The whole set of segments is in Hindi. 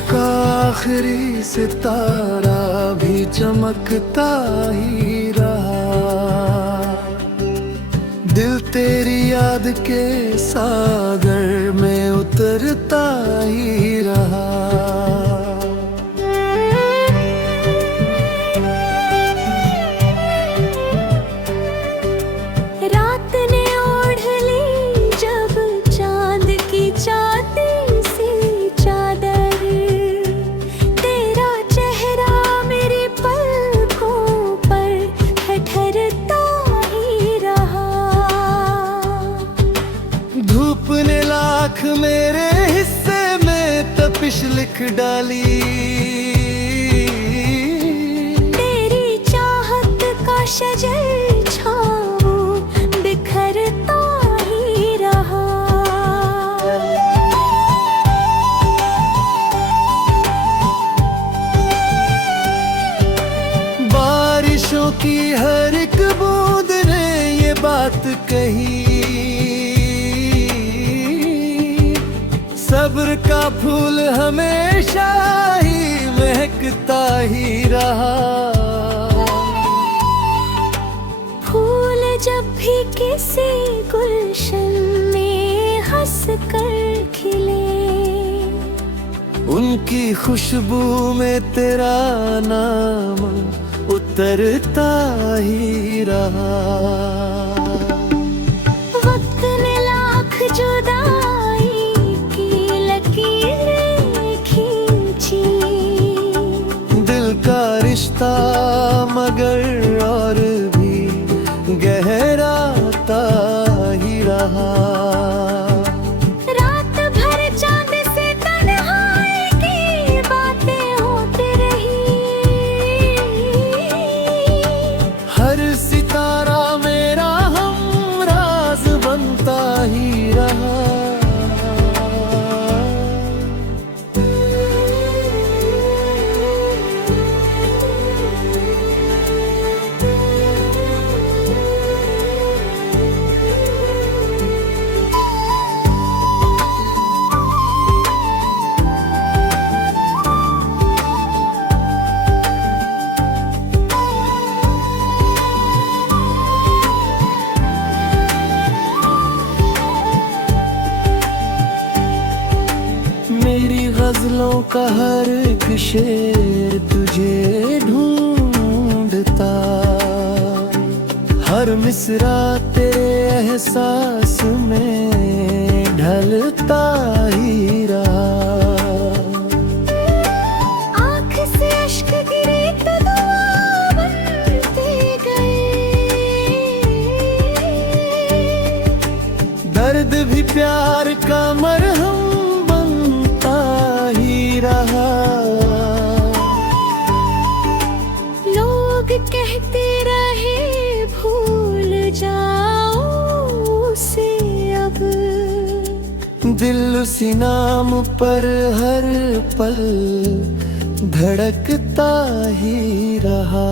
का आखिरी सितारा भी चमकता ही रहा। दिल तेरी याद के सागर में उतरता ही रहा। रात ने ओढ़ ली जब चांद की चांदी सी चादर, तेरा चेहरा मेरी पलकों पर ठहरता ही रहा। धूप ने लाख मेरे हिस्से में तपिश लिख डाली। तेरी चाहत का शजर छाँव बिखरता ही रहा। बारिशों की हर एक बूंद ने ये बात कही, सब्र का फूल हमेशा ही महकता ही रहा। फूल जब भी किसी गुलशन में हंस कर खिले, उनकी खुशबू में तेरा नाम उतरता ही रहा। वक्त ने लाख जुदाई की लकीरें खींची। दिल का रिश्ता मगर और भी गहराता ही रहा। रात भर चांद से तन्हाई की बातें होती रही। हर सितारा मेरा हमराज बनता ही रहा। मेरी गजलों का हर एक शेर तुझे ढूंढता, हर मिसरा तेरे एहसास में ढलता ही रहा। आँख से अश्क गिरे तो दुआ बनते गए। दर्द भी प्यार का मरहम बनता ही रहा। लोग कहते रहे भूल जाओ उसे अब, दिल उसी नाम पर हर पल धड़कता ही रहा।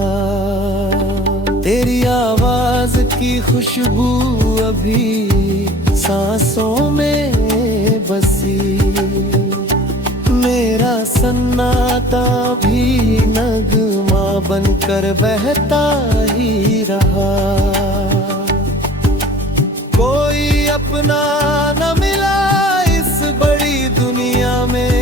तेरी आवाज की खुशबू अभी सांसों में बसी। मेरा सन्नाटा भी नगमा बनकर बहता ही रहा। कोई अपना न मिला इस बड़ी दुनिया में,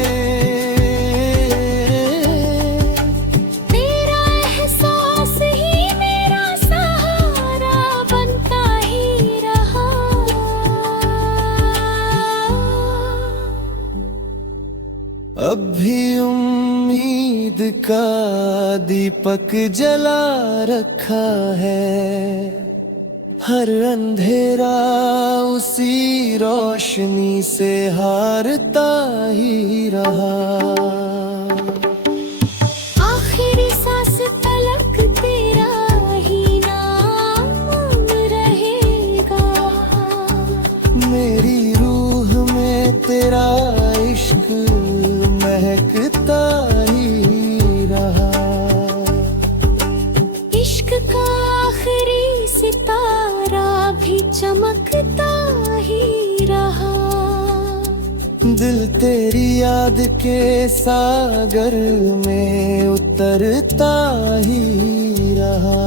तेरा एहसास ही मेरा सहारा बनता ही रहा। अब भी उम्मीद का दीपक जला रखा है। हर अंधेरा उसी रोशनी से हारता ही रहा। आखिरी सांस तलक तेरा ही नाम रहेगा। मेरी रूह में तेरा इश्क महकता ही रहा। इश्क का आखिरी सितारा भी चमकता ही रहा। दिल तेरी याद के सागर में उतरता ही रहा।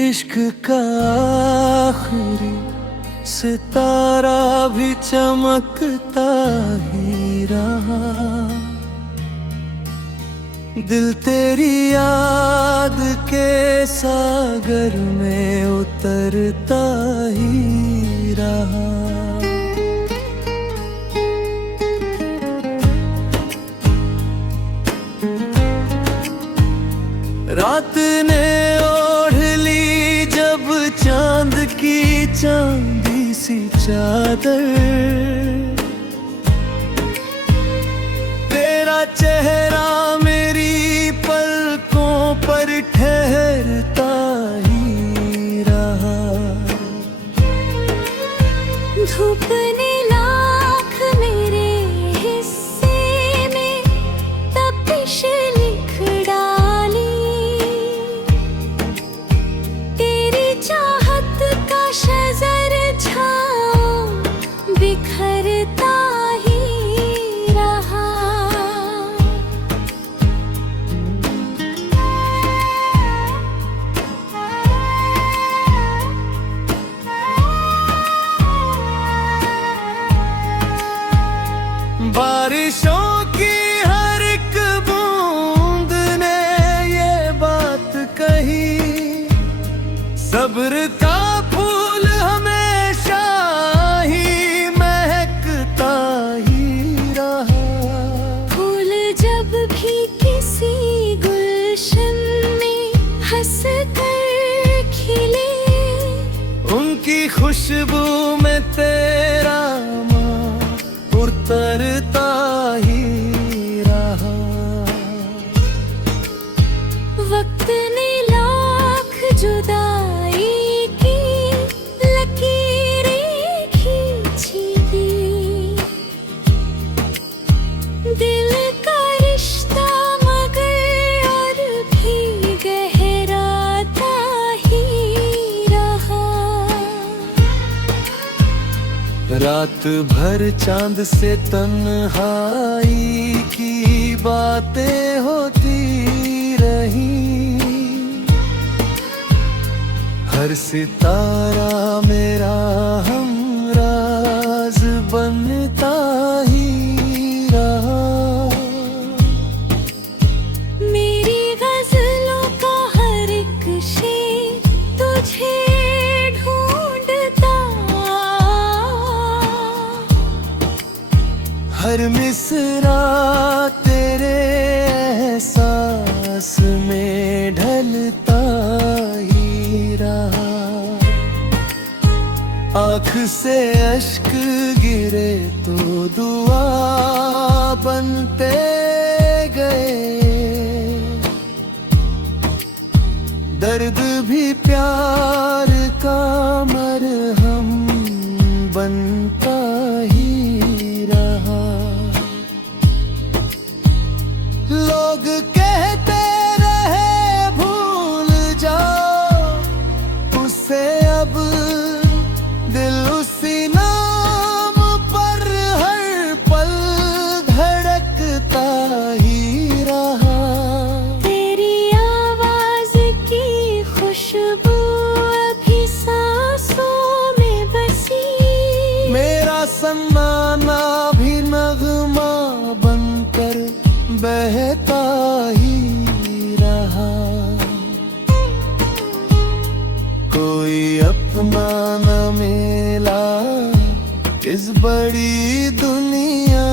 इश्क का आखिरी सितारा भी चमकता ही रहा। दिल तेरी याद के सागर में उतरता ही रहा। रात ने चांद की चांदी सी चादर, तेरा चेहरा मेरी पलकों पर ठहरता ही रहा। धूप ने लाख मेरे हिस्से में तपिश लिख डाली। चाहत का शज़र छाँव बिखरता ही रहा। बारिशों की हर एक बूंद ने ये बात कही, सब्र का फूल हमेशा ही महकता ही रहा। फूल जब भी किसी गुलशन में हंस कर खिले, उनकी खुशबू में तेरा माँ उतरता ही रहा। वक्त ने लाख जुदाई दिल का रिश्ता मगर और भी गहराता ही रहा। रात भर चांद से तन्हाई की बातें होती रही। हर सितारा मेरा हमराज बनता ही रहा। मेरी गजलों का हर एक शेर तुझे ढूंढता, हर मिसरा तेरे एहसास में ढलता ही रहा। आँख से अश्क गिरे तो दुआ बनते गए। दर्द भी प्यार का मरहम बनता ही रहा। लोग कहते रहे भूल जाओ उसे, अब दिल उसी नाम पर हर पल धड़कता ही रहा। तेरी आवाज की खुशबू अभी सांसों में बसी, मेरा सन्नाटा भी नगमा बनकर बहता ही रहा। कोई अपना न मिला इस बड़ी दुनिया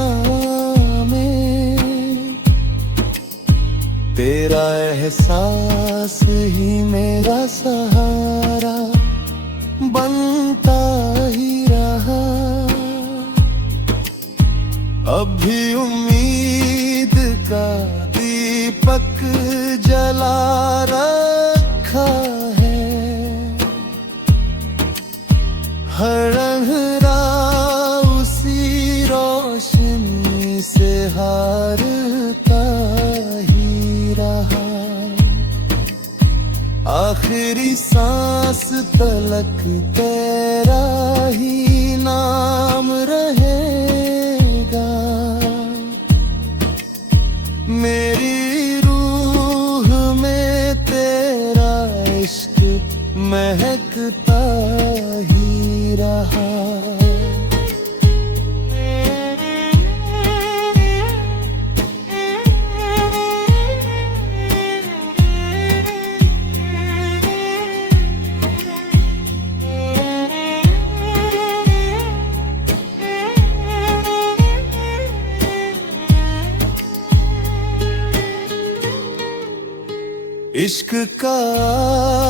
में, तेरा एहसास ही मेरा सहारा बनता ही रहा। अब भी उम्मीद का जला रखा है, हर अंधेरा उसी रोशनी से हारता ही रहा। आखिरी सांस तलक तेरा ही नाम रहेगा। मेरी रूह में तेरा इश्क महकता ही रहा। इश्क का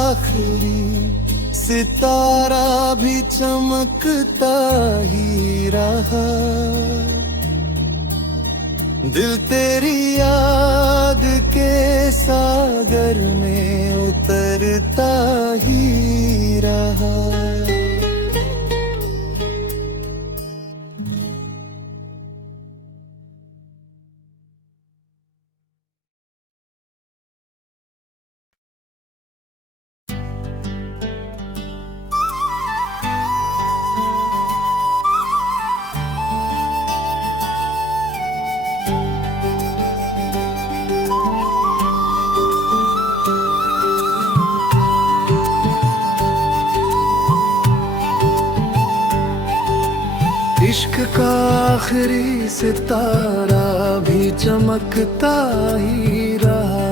आखिरी सितारा भी चमकता ही रहा। दिल तेरी याद के सागर में उतरता ही रहा। इश्क का आखिरी सितारा भी चमकता ही रहा।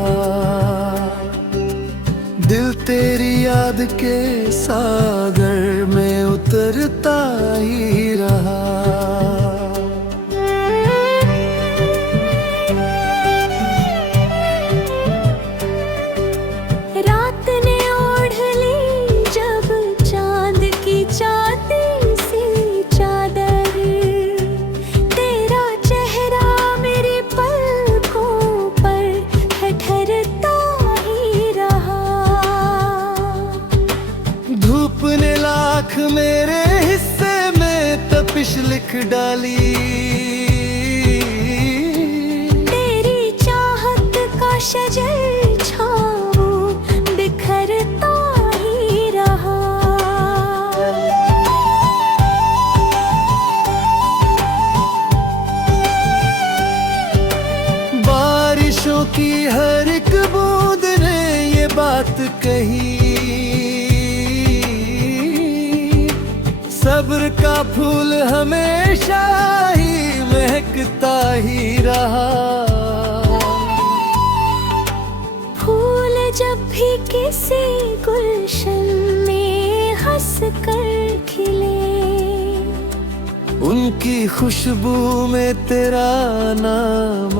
दिल तेरी याद के सागर में उतरता ही रहा। रात ने ओढ़ ली जब चांद की चांदी सी चादर, तेरा चेहरा मेरी पलकों पर ठहरता ही रहा। धूप ने लाख मेरे हिस्से में तपिश लिख डाली। तेरी चाहत का शजर छाओ बिखरता ही रहा। बारिशों की हर एक बूंद ने ये बात कही। सब्र का फूल हमेशा ही महकता ही रहा। फूल जब भी किसी गुलशन में हंस कर खिले, उनकी खुशबू में तेरा नाम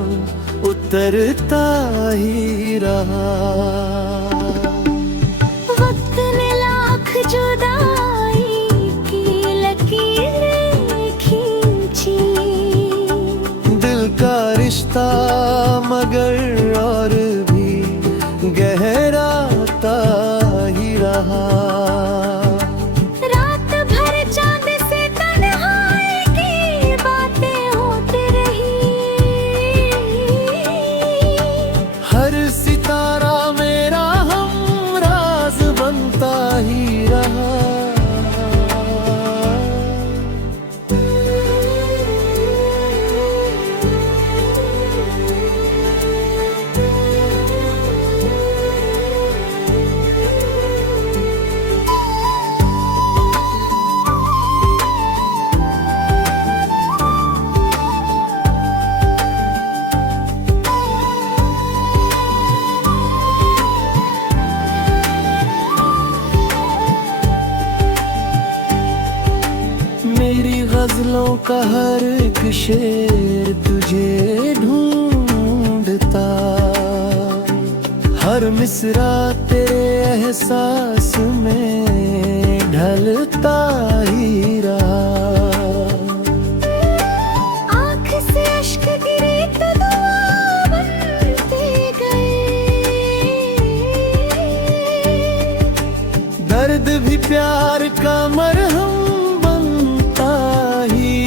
उतरता ही रहा। वक्त ने लाख जुदाई की लकीरें खींची। दिल का रिश्ता मगर और भी गहराता ही रहा। रात भर चांद से तन्हाई की बातें होती रही। हर सितारा मेरा हमराज बनता ही रहा। मेरी गजलों का हर एक शेर तुझे ढूंढता। हर मिसरा तेरे एहसास में ढलता ही रहा। आँख से अश्क गिरे तो दुआ बनते गए।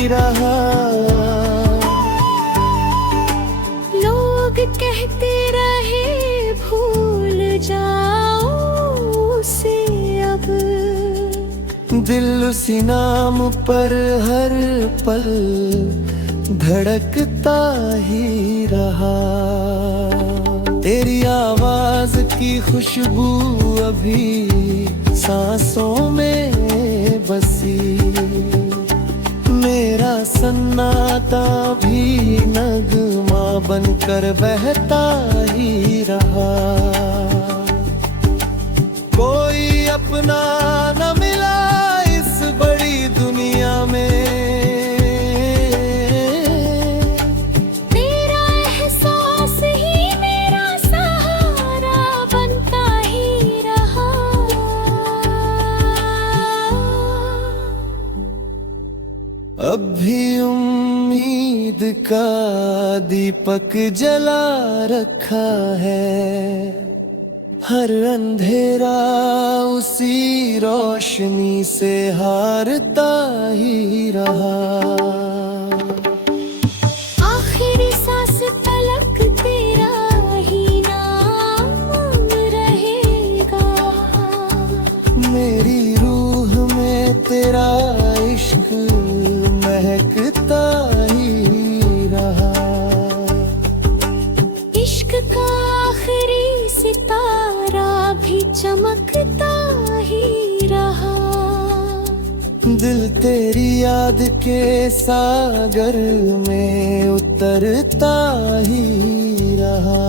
रहा। लोग कहते रहे भूल जाओ उसे, अब दिल उसी नाम पर हर पल धड़कता ही रहा। तेरी आवाज की खुशबू अभी सांसों में बसी, मेरा सन्नाटा भी नगमा बनकर बहता ही रहा। कोई अपना न मिला इस बड़ी दुनिया में, तेरा एहसास ही मेरा सहारा बनता ही रहा। अब भी उम्मीद का दीपक जला रखा है, हर अंधेरा उसी रोशनी से हारता ही रहा। आखिरी सांस तलक तेरा ही नाम रहेगा, मेरी रूह में तेरा इश्क महकता ही रहा। इश्क का आखिरी सितारा भी चमकता ही रहा। दिल तेरी याद के सागर में उतरता ही रहा।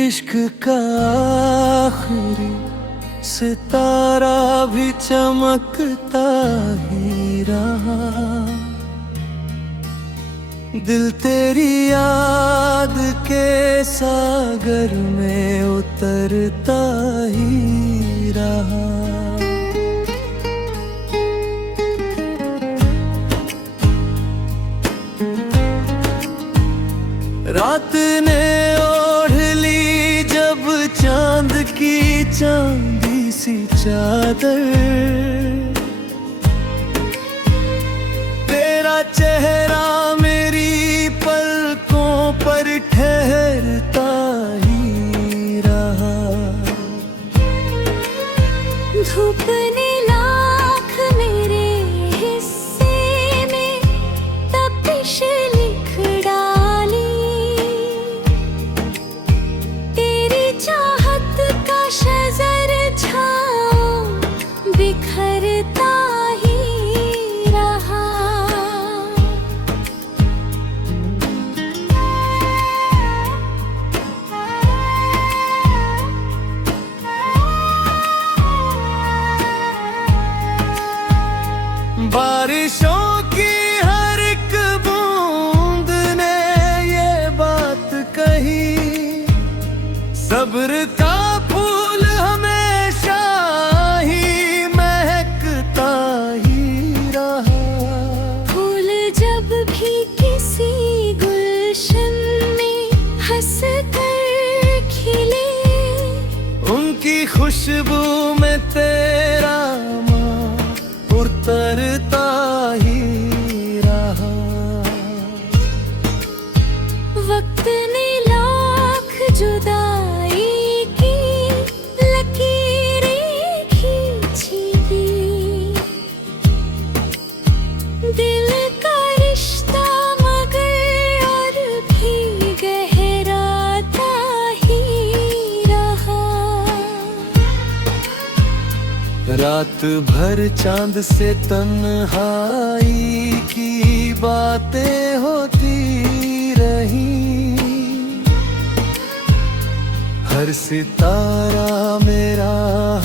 इश्क का आखिरी सितारा भी चमकता ही रहा। दिल तेरी याद के सागर में उतरता ही रहा। रात ने ओढ़ ली जब चांद की चांदी सी चादर, तेरा चेहरा मेरी पलकों पर ठहरता ही रहा। धूप ने लाख मेरे हिस्से में तपिश लिख डाली, तेरी चाहत का शजर छाओ बिखरता ही रहा। बारिशों की हर एक बूंद ने ये बात कही, सब्र का फूल हमेशा ही महकता ही रहा। फूल जब भी किसी गुलशन में हंस कर खिले, उनकी खुशबू में तेरा उतरता ही रहा। वक्त ने लाख जुदाई की लकीरें खींची, दिल का रिश्ता मगर और भी गहराता ही रहा। रात भर चांद से तन्हाई की बातें होती रही, हर सितारा मेरा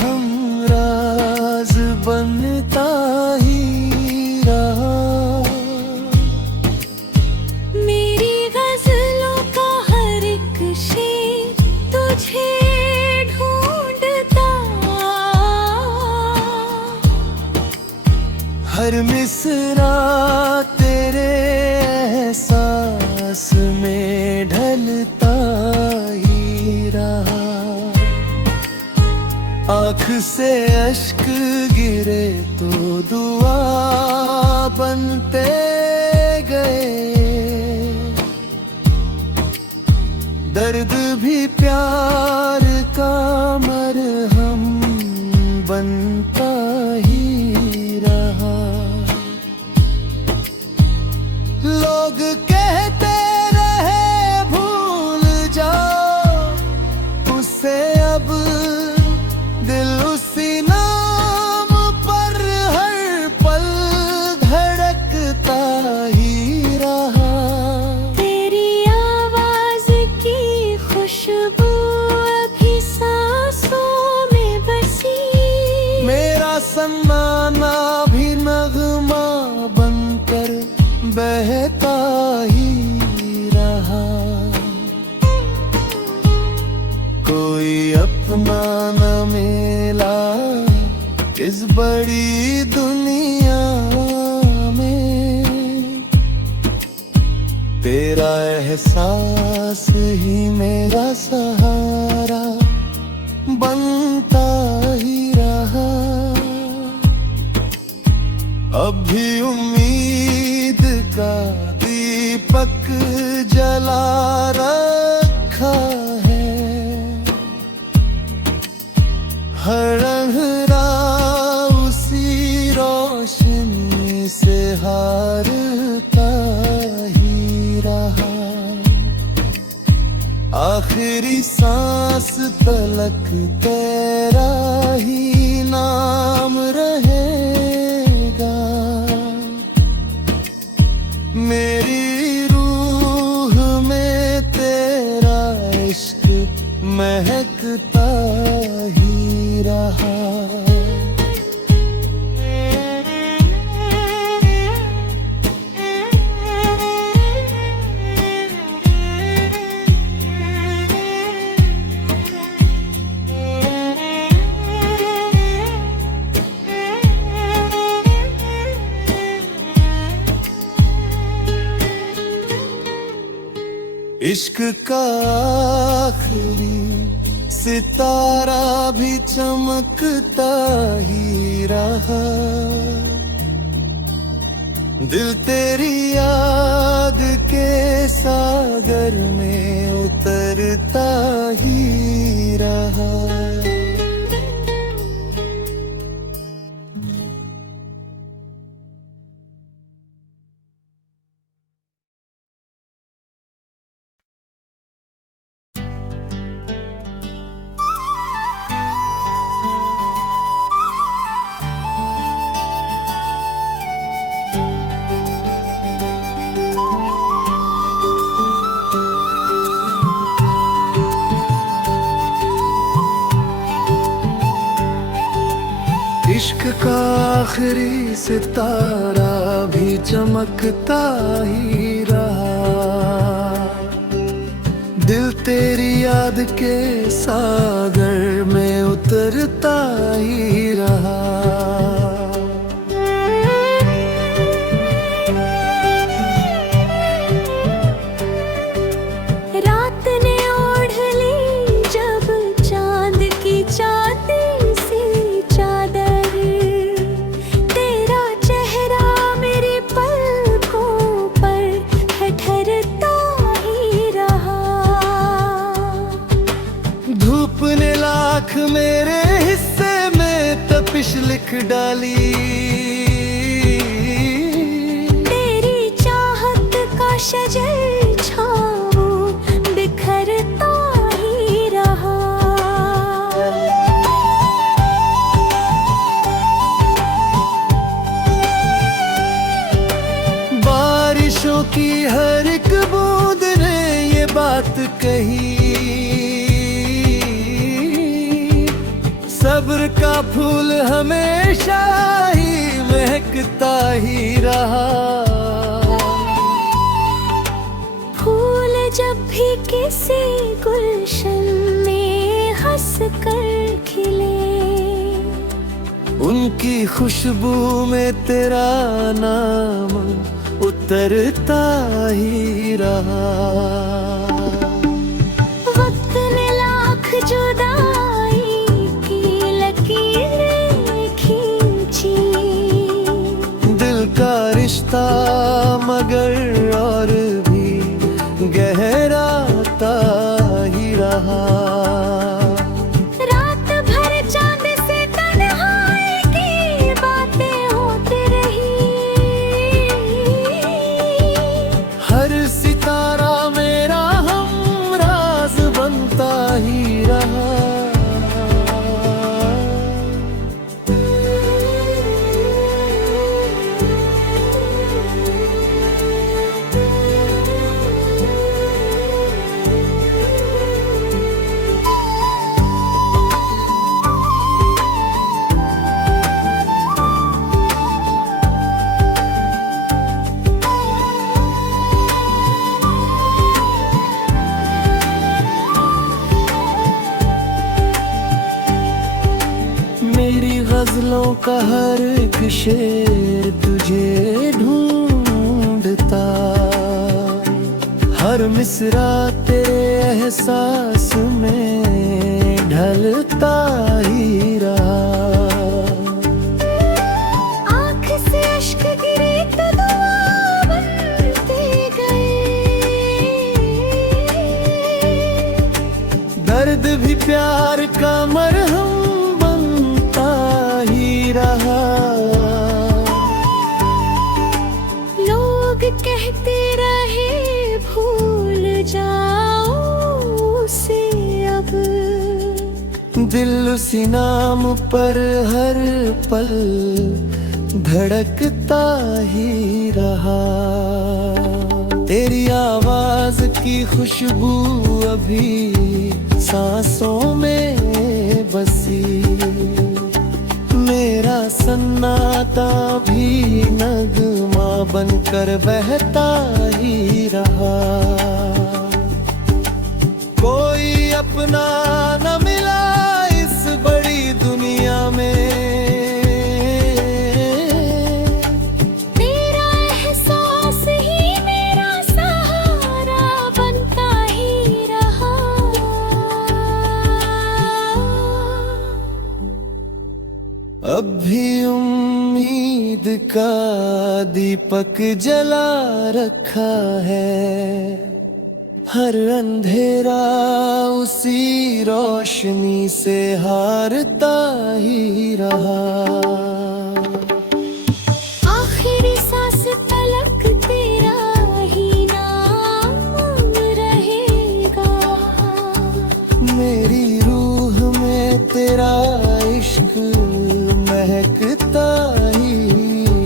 हमराज बनता ही रहा। मेरी हर मिसरा तेरे एहसास में ढलता ही रहा। आँख से अश्क गिरे तो दुआ बनते गए। दर्द भी प्यार का मरहम बनता ही रहा। लोग कहते रहे भूल जाओ उसे, अब दिल उसी नाम पर हर पल धड़कता ही रहा। तेरी आवाज की खुशबू अभी सांसों में बसी। मेरा सन्नाना भी नगमा बनकर बहता ही रहा। कोई अपना न मिला इस बड़ी दुनिया में। तेरा एहसास ही मेरा सहारा बनता ही रहा। अब भी उम्मीद का दीपक जला रखा है। हर अंधेरा उसी रोशनी से हारता ही रहा। आखिरी सांस तलक तेरा ही नाम रहेगा। मेरी रूह में तेरा इश्क महकता ही रहा। इश्क का आखिरी सितारा भी चमकता ही रहा। दिल तेरी याद के सागर में उतरता ही रहा। इश्क का आखिरी सितारा भी चमकता ही रहा। दिल तेरी याद के सागर में उतरता ही रहा। रात ने ओढ़ ली जब चांद की चांदी सी चादर। तेरा चेहरा मेरी पलकों पर ठहरता ही रहा। धूप ने लाख मेरे हिस्से में तपिश लिख डाली। तेरी चाहत का शजर छाँव बिखरता ही रहा। बारिशों की हर एक बूंद ने ये बात कही। सब्र का फूल हमेशा ही महकता ही रहा। फूल जब भी किसी गुलशन में हंस कर खिले, उन की खुशबू में तेरा नाम उतरता ही रहा। वक्त ने लाख जुदाई की लकीरें खींची, दिल का रिश्ता मगर और भी गहराता ही रहा। रात भर चांद से तन्हाई की बातें होती रही, हर सितारा मेरा हमराज बनता ही रहा। मेरी गजलों का हर एक शेर तुझे ढूंढता, हर मिसरा तेरे एहसास में ढलता ही रहा। आँख से अश्क गिरे तो दुआ बनते गए, दर्द भी प्यार का मरहम बनता ही रहा। लोग कहते रहे भूल जाओ उसे, अब दिल उसी नाम पर हर पल धड़कता ही रहा। तेरी आवाज की खुशबू अभी सांसों में बसी, मेरा सन्नाटा भी नगमा बनकर बहता ही रहा। कोई अपना न मिला इस बड़ी दुनिया में, तेरा एहसास ही मेरा सहारा बनता ही रहा। अब भी उम्मीद का दीपक जला रखा है, हर अंधेरा उसी रोशनी से हारता ही रहा। आखिरी सांस तलक तेरा ही नाम रहेगा, मेरी रूह में तेरा इश्क महकता ही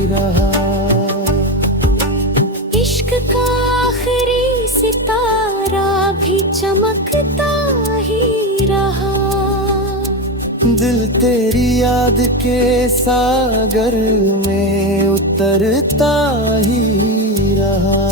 रहा। इश्क का आखिरी सितारा भी चमकता ही रहा। दिल तेरी याद के सागर में उतरता ही रहा।